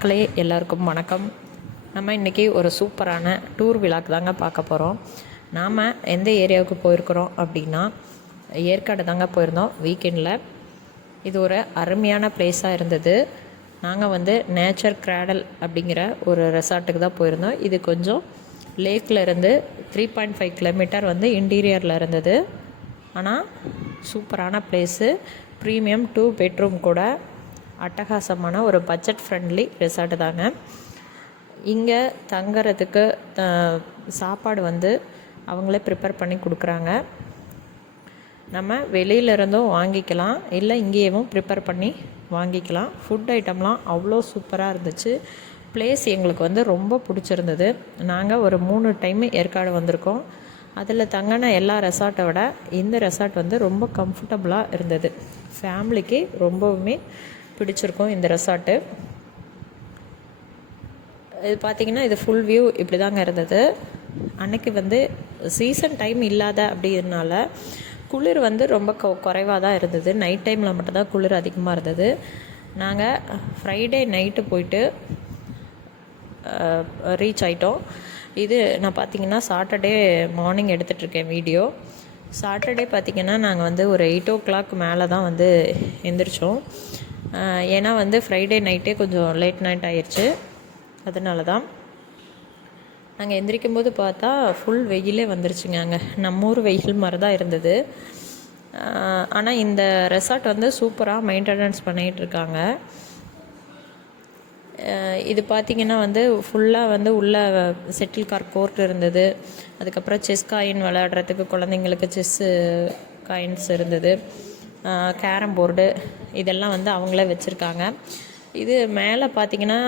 மக்களே எல்லாருக்கும் வணக்கம். நம்ம இன்றைக்கி ஒரு சூப்பரான டூர் விழாக்கு தாங்க பார்க்க போகிறோம் நாம் எந்த ஏரியாவுக்கு போயிருக்கிறோம் அப்படின்னா ஏற்காடு தாங்க போயிருந்தோம் வீக்கெண்டில் இது ஒரு அருமையான பிளேஸாக இருந்தது. நாங்கள் வந்து நேச்சர் கிராடல் அப்படிங்கிற ஒரு ரெசார்ட்டுக்கு தான் போயிருந்தோம். இது கொஞ்சம் லேக்கில் இருந்து த்ரீ பாயிண்ட் ஃபைவ் கிலோமீட்டர் வந்து இன்டீரியரில் இருந்தது. ஆனால் சூப்பரான பிளேஸு ப்ரீமியம் டூ பெட்ரூம் கூட அட்டகாசமான ஒரு பட்ஜெட் ஃப்ரெண்ட்லி ரெசார்ட்டு தாங்க. இங்கே தங்கிறதுக்கு த- சாப்பாடு வந்து அவங்களே ப்ரிப்பேர் பண்ணி கொடுக்குறாங்க. நம்ம வெளியில இருந்தும் வாங்கிக்கலாம். இல்லை இங்கேயும் ப்ரிப்பேர் பண்ணி வாங்கிக்கலாம். ஃபுட் ஐட்டம்லாம் அவ்வளோ சூப்பராக இருந்துச்சு. பிளேஸ் எங்களுக்கு வந்து ரொம்ப பிடிச்சிருந்தது. நாங்கள் ஒரு மூணு டைம் ஏற்காடு வந்திருக்கோம். அதில் தங்கின எல்லா ரெசார்ட்டை விட இந்த ரெசார்ட் வந்து ரொம்ப கம்ஃபர்டபுளாக இருந்தது. ஃபேமிலிக்கு ரொம்பவுமே பிடிச்சிருக்கும் இந்த ரெசார்ட்டு. இது பார்த்தீங்கன்னா இது ஃபுல் வியூ இப்படி தாங்க இருந்தது. அன்னைக்கு வந்து சீசன் டைம் இல்லாத அப்படின்றனால குளிர் வந்து ரொம்ப கொ குறைவாக தான் இருந்தது நைட் டைமில் மட்டும்தான் குளிர் அதிகமாக இருந்தது. நாங்கள் ஃப்ரைடே நைட்டு போயிட்டு ரீச் ஆயிட்டோம். இது நான் பார்த்தீங்கன்னா சாட்டர்டே மார்னிங் எடுத்துகிட்ருக்கேன் வீடியோ சாட்டர்டே பார்த்தீங்கன்னா நாங்கள் வந்து ஒரு எயிட் ஓ கிளாக் மேலே தான் வந்து எந்திரிச்சோம். ஏன்னா வந்து ஃப்ரைடே நைட்டே கொஞ்சம் லேட் நைட் ஆயிடுச்சு அதனால தான் நாங்கள் எந்திரிக்கும் போது பார்த்தா ஃபுல் வெயிலே வந்துருச்சுங்க அங்கே. நம்ம ஊர் வெயில் மாதிரி தான் இருந்தது ஆனால் இந்த ரெசார்ட் வந்து சூப்பராக மெயின்டெனன்ஸ் பண்ணிகிட்டு இருக்காங்க. இது பார்த்தீங்கன்னா வந்து ஃபுல்லாக வந்து உள்ள செட்டில் கார் கோர்ட் இருந்தது. அதுக்கப்புறம் செஸ் காயின் விளையாடுறதுக்கு குழந்தைங்களுக்கு செஸ்ஸு காயின்ஸ் இருந்தது. கேரம் போர்டு இதெல்லாம் வந்து அவங்களே வச்சுருக்காங்க. இது மேலே பார்த்தீங்கன்னா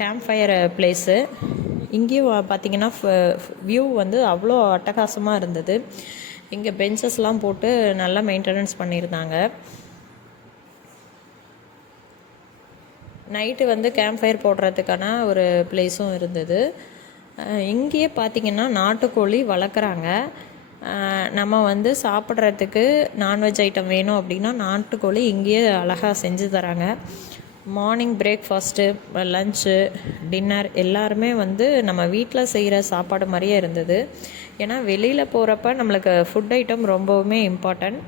கேம்ப் ஃபயர் பிளேஸு இங்கேயும் பார்த்தீங்கன்னா வியூ வந்து அவ்வளோ அட்டகாசமாக இருந்தது. இங்கே பெஞ்சஸ்லாம் போட்டு நல்லா மெயின்டெனன்ஸ் பண்ணியிருந்தாங்க. நைட்டு வந்து கேம்ப் ஃபயர் போடுறதுக்கான ஒரு பிளேஸும் இருந்தது. இங்கேயே பார்த்தீங்கன்னா நாட்டுக்கோழி வளர்க்குறாங்க. நம்ம வந்து சாப்பிட்றதுக்கு நான்வெஜ் ஐட்டம் வேணும் அப்படின்னா நாட்டுக்கோழி இங்கேயே அழகாக செஞ்சு தராங்க. மார்னிங் பிரேக்ஃபாஸ்ட்டு லஞ்சு டின்னர் எல்லாருமே வந்து நம்ம வீட்டில் செய்கிற சாப்பாடு மாதிரியே இருந்தது. ஏன்னா வெளியில் போகிறப்ப நம்மளுக்கு ஃபுட் ஐட்டம் ரொம்பவுமே இம்பார்ட்டன்ட்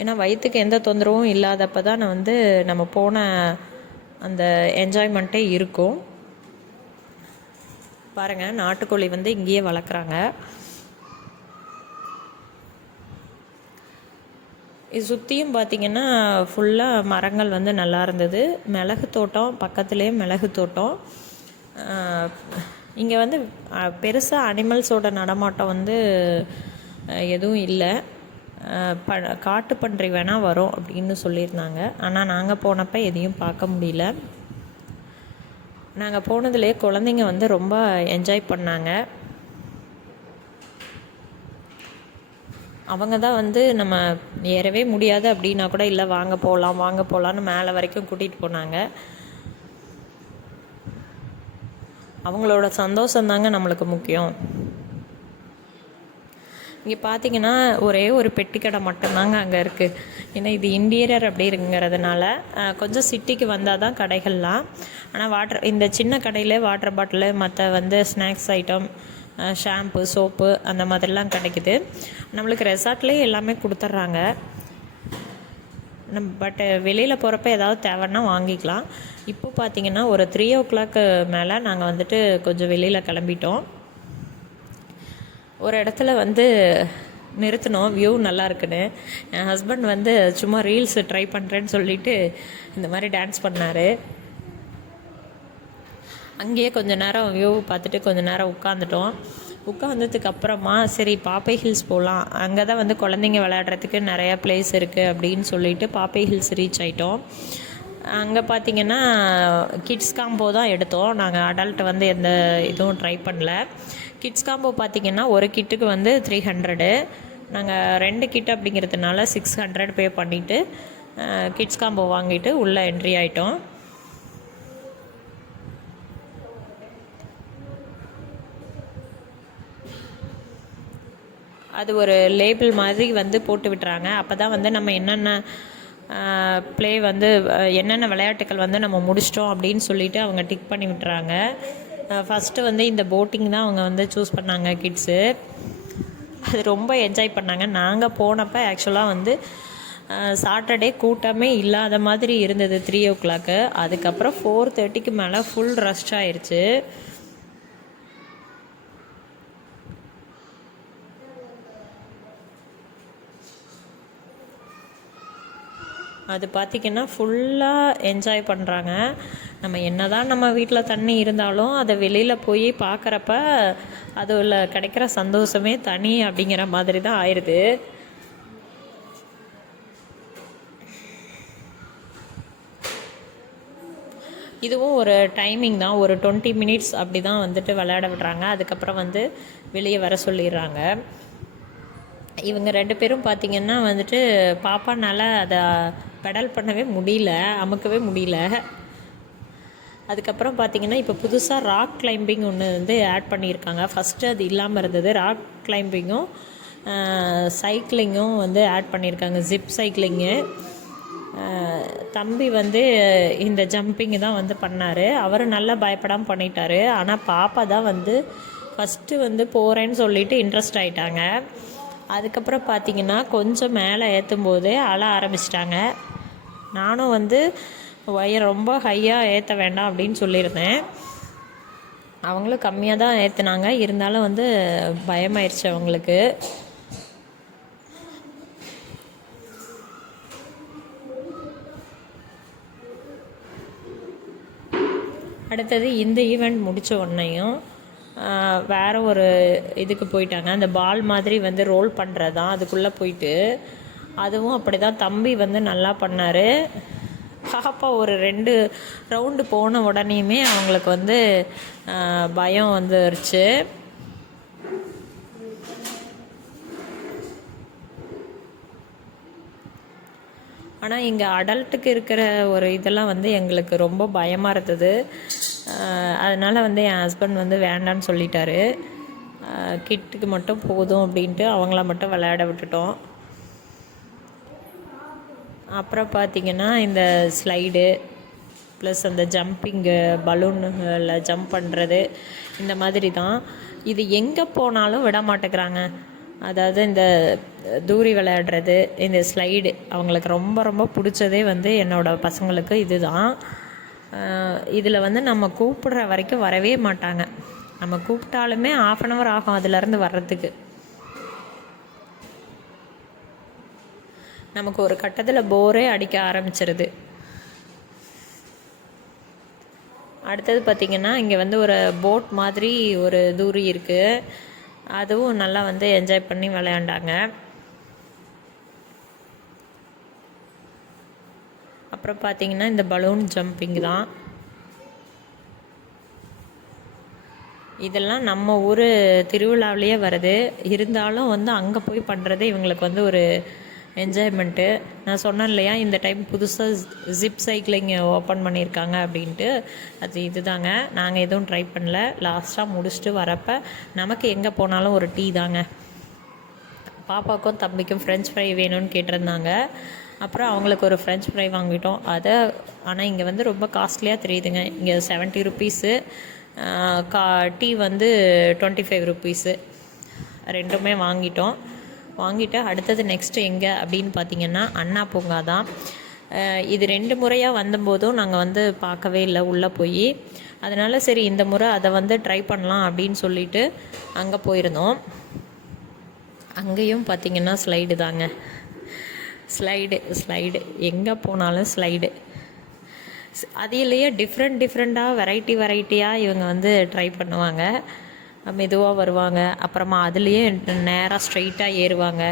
ஏன்னா வயிற்றுக்கு எந்த தொந்தரவும் இல்லாதப்ப தான் நான் வந்து நம்ம போன அந்த என்ஜாய்மெண்ட்டே இருக்கும். பாருங்கள் நாட்டுக்கோழி வந்து இங்கேயே வளர்க்குறாங்க. இது சுற்றியும் பார்த்தீங்கன்னா ஃபுல்லாக மரங்கள் வந்து நல்லா இருந்தது. மிளகு தோட்டம் பக்கத்துலேயே மிளகு தோட்டம். இங்கே வந்து பெருசாக அனிமல்ஸோட நடமாட்டம் வந்து எதுவும் இல்லை. ப காட்டு பன்றி வேணால் வரும் அப்படின்னு சொல்லியிருந்தாங்க. ஆனால் நாங்கள் போனப்போ எதையும் பார்க்க முடியல. நாங்கள் போனதுலேயே குழந்தைங்க வந்து ரொம்ப என்ஜாய் பண்ணாங்க. அவங்க தான் வந்து நம்ம ஏறவே முடியாது அப்படின்னா கூட இல்லை வாங்க போகலாம் வாங்க போகலான்னு மேலே வரைக்கும் கூட்டிகிட்டு போனாங்க. அவங்களோட சந்தோஷம் தாங்க நம்மளுக்கு முக்கியம். இங்கே பார்த்தீங்கன்னா ஒரே ஒரு பெட்டிக்கடை மட்டும்தாங்க அங்கே இருக்குது ஏன்னா இது இன்டீரியர் அப்படிங்கிறதுனால அஹ், கொஞ்சம் சிட்டிக்கு வந்தால் தான் கடைகள்லாம். ஆனால் வாட்டர் இந்த சின்ன கடையில் வாட்டர் பாட்டிலு மற்ற வந்து ஸ்நாக்ஸ் ஐட்டம் ஷாம்பு சோப்பு அந்த மாதிரிலாம் கிடைக்குது. நம்மளுக்கு ரெசார்ட்லேயே எல்லாமே கொடுத்துட்றாங்க. நம் பட்டு வெளியில் போகிறப்ப ஏதாவது தேவைன்னா வாங்கிக்கலாம். இப்போ பார்த்தீங்கன்னா ஒரு த்ரீ ஓ கிளாக்கு மேலே நாங்கள் வந்துட்டு கொஞ்சம் வெளியில் கிளம்பிட்டோம். ஒரு இடத்துல வந்து நிறுத்தினோம். வியூ நல்லா இருக்குன்னு. என் ஹஸ்பண்ட் வந்து சும்மா ரீல்ஸ் ட்ரை பண்ணுறேன்னு சொல்லிட்டு இந்த மாதிரி டான்ஸ் பண்ணார். அங்கேயே கொஞ்ச நேரம் வியூ பார்த்துட்டு கொஞ்ச நேரம் உட்காந்துட்டோம் உட்காந்ததுக்கு அப்புறமா சரி பாப்பை ஹில்ஸ் போகலாம் அங்கே தான் வந்து குழந்தைங்க விளையாடுறதுக்கு நிறையா பிளேஸ் இருக்குது அப்படின்னு சொல்லிட்டு பாப்பை ஹில்ஸ் ரீச் ஆயிட்டோம். அங்கே பார்த்தீங்கன்னா கிட்ஸ் காம்போ தான் எடுத்தோம். நாங்கள் அடல்ட் வந்து எந்த இதுவும் ட்ரை பண்ணல. கிட்ஸ் காம்போ பார்த்தீங்கன்னா ஒரு கிட்டுக்கு வந்து த்ரீ ஹண்ட்ரடு நாங்கள் ரெண்டு கிட் அப்படிங்கிறதுனால சிக்ஸ் ஹண்ட்ரட் பே பண்ணிவிட்டு கிட்ஸ் காம்போ வாங்கிட்டு உள்ளே என்ட்ரி ஆகிட்டோம் அது ஒரு லேபிள் மாதிரி வந்து போட்டு விட்டுறாங்க. அப்போ தான் வந்து நம்ம என்னென்ன ப்ளே வந்து என்னென்ன விளையாட்டுகள் வந்து நம்ம முடிச்சிட்டோம் அப்படின்னு சொல்லிட்டு அவங்க டிக் பண்ணி விட்டுறாங்க. ஃபஸ்ட்டு வந்து இந்த போட்டிங் தான் அவங்க வந்து சூஸ் பண்ணாங்க கிட்ஸு அது ரொம்ப என்ஜாய் பண்ணாங்க. நாங்கள் போனப்போ ஆக்சுவலாக வந்து சாட்டர்டே கூட்டமே இல்லாத மாதிரி இருந்தது த்ரீ ஓ கிளாக்கு அதுக்கப்புறம் ஃபோர் தேர்ட்டிக்கு மேலே ஃபுல் ரஷ் ஆயிடுச்சு அது பார்த்திங்கன்னா ஃபுல்லாக என்ஜாய் பண்ணுறாங்க நம்ம என்ன தான் நம்ம வீட்டில் தண்ணி இருந்தாலும் அதை வெளியில் போய் பார்க்குறப்ப அதில் கிடைக்கிற சந்தோஷமே தனி அப்படிங்கிற மாதிரி தான் ஆயிடுது இதுவும் ஒரு டைமிங் தான். ஒரு டுவெண்ட்டி மினிட்ஸ் அப்படி தான் வந்துட்டு விளையாட விடுறாங்க. அதுக்கப்புறம் வந்து வெளியே வர சொல்லிடுறாங்க. இவங்க ரெண்டு பேரும் பார்த்திங்கன்னா வந்துட்டு பாப்பானால் அதை பெடல் பண்ணவே முடியல அமுக்கவே முடியல. அதுக்கப்புறம் பார்த்தீங்கன்னா இப்போ புதுசாக ராக் கிளைம்பிங் ஒன்று வந்து ஆட் பண்ணியிருக்காங்க. ஃபஸ்ட்டு அது இல்லாமல் இருந்தது. ராக் கிளைம்பிங்கும் சைக்கிளிங்கும் வந்து ஆட் பண்ணியிருக்காங்க. ஜிப் சைக்கிளிங்கு தம்பி வந்து இந்த ஜம்பிங்கு தான் வந்து பண்ணார். அவர் நல்லா பயப்படாமல் பண்ணிட்டாரு. ஆனால் பாப்பா தான் வந்து ஃபஸ்ட்டு வந்து போகிறேன்னு சொல்லிட்டு இன்ட்ரெஸ்ட் ஆகிட்டாங்க அதுக்கப்புறம் பார்த்தீங்கன்னா கொஞ்சம் மேலே ஏற்றும் போது அழ ஆரம்பிச்சிட்டாங்க. நானும் வந்து ஒயர் ரொம்ப ஹையாக ஏற்ற வேண்டாம் அப்படின்னு சொல்லியிருந்தேன். அவங்களும் கம்மியாக தான் ஏற்றுனாங்க இருந்தாலும் வந்து பயமாயிருச்சு அவங்களுக்கு. அடுத்தது இந்த ஈவெண்ட் முடித்த உடனேயும் வேறு ஒரு இதுக்கு போயிட்டாங்க. அந்த பால் மாதிரி வந்து ரோல் பண்ணுறது தான் அதுக்குள்ளே போயிட்டு அதுவும் அப்படி தான் தம்பி வந்து நல்லா பண்ணார். பாப்பா ஒரு ரெண்டு ரவுண்டு போன உடனேயுமே அவங்களுக்கு வந்து பயம் வந்துருச்சு. ஆனால் இங்கே அடல்ட்டுக்கு இருக்கிற ஒரு இதெல்லாம் வந்து எங்களுக்கு ரொம்ப பயமாக இருந்தது. அதனால் வந்து என் ஹஸ்பண்ட் வந்து வேண்டான்னு சொல்லிட்டாரு. கிட்டுக்கு மட்டும் போதும் அப்படின்ட்டு அவங்கள மட்டும் விளையாட விட்டுட்டோம். அப்புறம் பார்த்தீங்கன்னா இந்த ஸ்லைடு ப்ளஸ் அந்த ஜம்பிங்கு பலூனில் ஜம்ப் பண்ணுறது இந்த மாதிரி தான். இது எங்கே போனாலும் விட மாட்டேங்கிறாங்க. அதாவது இந்த தூரி விளையாடுறது இந்த ஸ்லைடு அவங்களுக்கு ரொம்ப ரொம்ப பிடிச்சதே வந்து என்னோட பசங்களுக்கு இதுதான். இதில் வந்து நம்ம கூப்பிடுற வரைக்கும் வரவே மாட்டாங்க. நம்ம கூப்பிட்டாலுமே ஆஃப் அன் ஹவர் ஆகும் அதுலேருந்து வர்றதுக்கு. நமக்கு ஒரு கட்டத்தில் போரே அடிக்க ஆரம்பிச்சிருது. அடுத்தது பார்த்திங்கன்னா இங்கே வந்து ஒரு போட் மாதிரி ஒரு தூரி இருக்குது அதுவும் நல்லா வந்து என்ஜாய் பண்ணி விளையாண்டாங்க. அப்புறம் பார்த்தீங்கன்னா இந்த பலூன் ஜம்பிங் தான். இதெல்லாம் நம்ம ஊர் திருவிழாவிலேயே வருது. இருந்தாலும் வந்து அங்கே போய் பண்ணுறது இவங்களுக்கு வந்து ஒரு என்ஜாய்மெண்ட்டு நான் சொன்னேன் இல்லையா இந்த டைம் புதுசாக ஜிப் சைக்கிளிங் ஓப்பன் பண்ணியிருக்காங்க அப்படின்ட்டு. அது இதுதாங்க. நாங்கள் எதுவும் ட்ரை பண்ணல. லாஸ்ட்டாக முடிச்சுட்டு வரப்போ நமக்கு எங்கே போனாலும் ஒரு டீ தாங்க. பாப்பாவுக்கும் தம்பிக்கும் ஃப்ரெஞ்ச் ஃப்ரை வேணும்னு கேட்டிருந்தாங்க. அப்புறம் அவங்களுக்கு ஒரு ஃப்ரெஞ்ச் ஃப்ரை வாங்கிட்டோம். அதை ஆனால் இங்கே வந்து ரொம்ப காஸ்ட்லியாக தெரியுதுங்க. இங்கே செவன்ட்டி ருப்பீஸு கா டீ வந்து டுவெண்ட்டி ஃபைவ் ருப்பீஸு ரெண்டுமே வாங்கிட்டோம். வாங்கிட்டு அடுத்தது நெக்ஸ்ட்டு எங்கே அப்படின்னு பார்த்தீங்கன்னா அண்ணா பூங்கா தான். இது ரெண்டு முறையாக வந்தபோதும் நாங்கள் வந்து பார்க்கவே இல்லை உள்ளே போய். அதனால் சரி இந்த முறை அதை வந்து ட்ரை பண்ணலாம் அப்படின்னு சொல்லிட்டு அங்கே போயிருந்தோம். அங்கேயும் பார்த்தீங்கன்னா ஸ்லைடு தாங்க. Slide slide. எங்கே போனாலும் ஸ்லைடு. அதிலேயே டிஃப்ரெண்ட் டிஃப்ரெண்ட்டாக வெரைட்டி வெரைட்டியாக இவங்க வந்து ட்ரை பண்ணுவாங்க. மெதுவாக வருவாங்க. அப்புறமா அதுலேயே நேராக ஸ்ட்ரைட்டாக ஏறுவாங்க.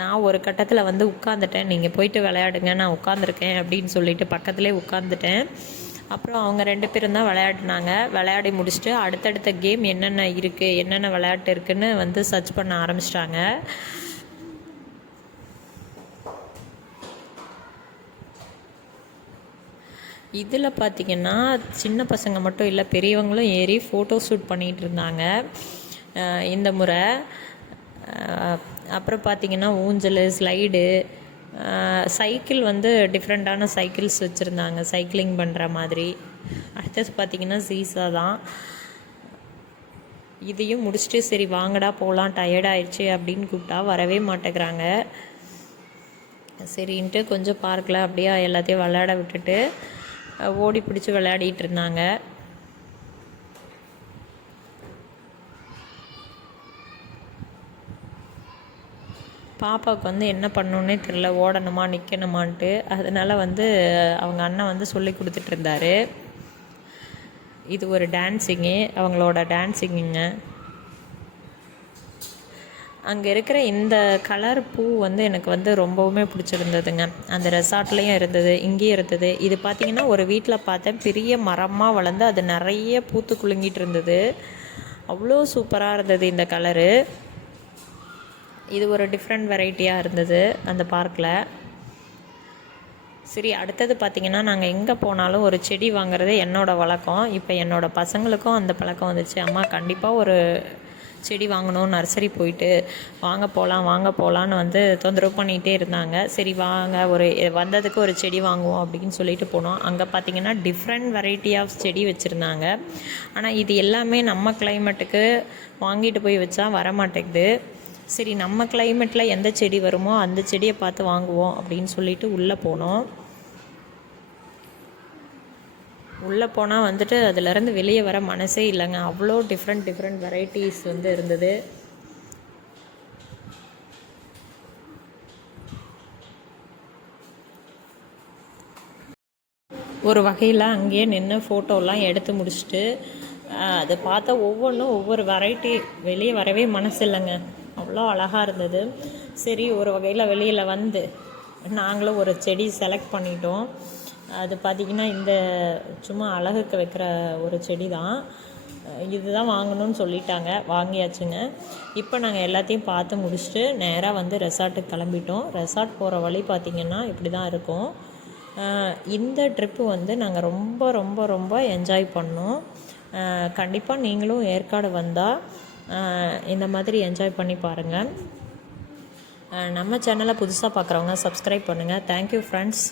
நான் ஒரு கட்டத்தில் வந்து உட்காந்துட்டேன் நீங்கள் போயிட்டு விளையாடுங்க. நான் உட்காந்துருக்கேன் அப்படின்னு சொல்லிட்டு பக்கத்துலேயே உட்காந்துட்டேன் அப்புறம் அவங்க ரெண்டு பேரும் தான் விளையாடினாங்க. விளையாடி முடிச்சுட்டு அடுத்தடுத்த கேம் என்னென்ன இருக்குது என்னென்ன விளையாட்டு இருக்குதுன்னு வந்து சர்ச் பண்ண ஆரம்பிச்சிட்டாங்க. இதில் பார்த்தீங்கன்னா சின்ன பசங்க மட்டும் இல்லை பெரியவங்களும் ஏறி ஃபோட்டோ ஷூட் பண்ணிகிட்டு இருந்தாங்க. இந்த முறை. அப்புறம் பார்த்தீங்கன்னா ஊஞ்சல் ஸ்லைடு சைக்கிள் வந்து டிஃப்ரெண்ட்டான சைக்கிள்ஸ் வச்சுருந்தாங்க. சைக்கிளிங் பண்ணுற மாதிரி. அடுத்தது பார்த்திங்கன்னா சீசா தான். இதையும் முடிச்சுட்டு சரி வாங்கடா போகலாம் டயர்டாயிடுச்சு அப்படின்னு கூப்பிட்டா வரவே மாட்டேங்கிறாங்க. சரின்ட்டு கொஞ்சம் பார்க்கில் அப்படியே எல்லாத்தையும் விளையாட விட்டுட்டு ஓடி பிடிச்சி விளையாடிட்டு இருந்தாங்க. பாப்பாவுக்கு வந்து என்ன பண்ணணுன்னே தெரில ஓடணுமா நிற்கணுமான்ட்டு அதனால வந்து அவங்க அண்ணன் வந்து சொல்லி கொடுத்துட்டு இருந்தாரு. இது ஒரு டான்ஸிங்கு அவங்களோட டான்ஸிங்குங்க அங்கே இருக்கிற இந்த கலர் பூ வந்து எனக்கு வந்து ரொம்பவுமே பிடிச்சிருந்ததுங்க. அந்த ரெசார்ட்லேயும் இருந்தது இங்கேயும் இருந்தது. இது பார்த்திங்கன்னா ஒரு வீட்டில் பார்த்தேன். பெரிய மரமாக வளர்ந்து அது நிறைய பூத்து குலுங்கிட்டு இருந்தது. அவ்வளோ சூப்பராக இருந்தது இந்த கலரு இது ஒரு டிஃப்ரெண்ட் வெரைட்டியாக இருந்தது அந்த பார்க்கில் சரி அடுத்தது பார்த்திங்கன்னா நாங்கள் எங்கே போனாலும் ஒரு செடி வாங்குறது என்னோடய வழக்கம். இப்போ என்னோடய பசங்களுக்கும் அந்த பழக்கம் வந்துச்சு. அம்மா கண்டிப்பாக ஒரு செடி வாங்கணும் நர்சரி போயிட்டு வாங்க போகலாம் வாங்க போகலான்னு வந்து தொந்தரவு பண்ணிகிட்டே இருந்தாங்க. சரி வாங்க ஒரு வந்ததுக்கு ஒரு செடி வாங்குவோம் அப்படின்னு சொல்லிட்டு போனோம். அங்கே பார்த்தீங்கன்னா டிஃப்ரெண்ட் வெரைட்டி ஆஃப் செடி வச்சுருந்தாங்க. ஆனால் இது எல்லாமே நம்ம கிளைமேட்டுக்கு வாங்கிட்டு போய் வச்சா வர மாட்டேங்குது சரி நம்ம கிளைமேட்டில் எந்த செடி வருமோ அந்த செடியை பார்த்து வாங்குவோம் அப்படின்னு சொல்லிட்டு உள்ளே போனோம். உள்ளே போனால் வந்துட்டு அதுலேருந்து வெளியே வர மனசே இல்லைங்க. அவ்வளோ டிஃப்ரெண்ட் டிஃப்ரெண்ட் வெரைட்டிஸ் வந்து இருந்தது. ஒரு வகையில் அங்கேயே நின்று ஃபோட்டோலாம் எடுத்து முடிச்சுட்டு அதை பார்த்தா ஒவ்வொன்றும் ஒவ்வொரு வெரைட்டி வெளியே வரவே மனசு இல்லைங்க. அவ்வளோ அழகாக இருந்தது. சரி ஒரு வகையில் வெளியில் வந்து நாங்களும் ஒரு செடி செலக்ட் பண்ணிட்டோம். அது பார்த்திங்கன்னா இந்த சும்மா அழகுக்கு வைக்கிற ஒரு செடி தான் இதுதான் வாங்கணும்னு சொல்லிட்டாங்க. வாங்கியாச்சுங்க. இப்போ நாங்கள் எல்லாத்தையும் பார்த்து முடிச்சுட்டு நேராக வந்து ரெசார்ட்டுக்கு கிளம்பிட்டோம். ரெசார்ட் போகிற வழி பார்த்திங்கன்னா இப்படி தான் இருக்கும் இந்த ட்ரிப்பு வந்து நாங்கள் ரொம்ப ரொம்ப ரொம்ப என்ஜாய் பண்ணோம். கண்டிப்பாக நீங்களும் ஏற்காடு வந்தால் இந்த மாதிரி என்ஜாய் பண்ணி பாருங்கள் நம்ம சேனலை புதுசாக பார்க்குறவங்க சப்ஸ்கிரைப் பண்ணுங்கள் தேங்க்யூ ஃப்ரெண்ட்ஸ்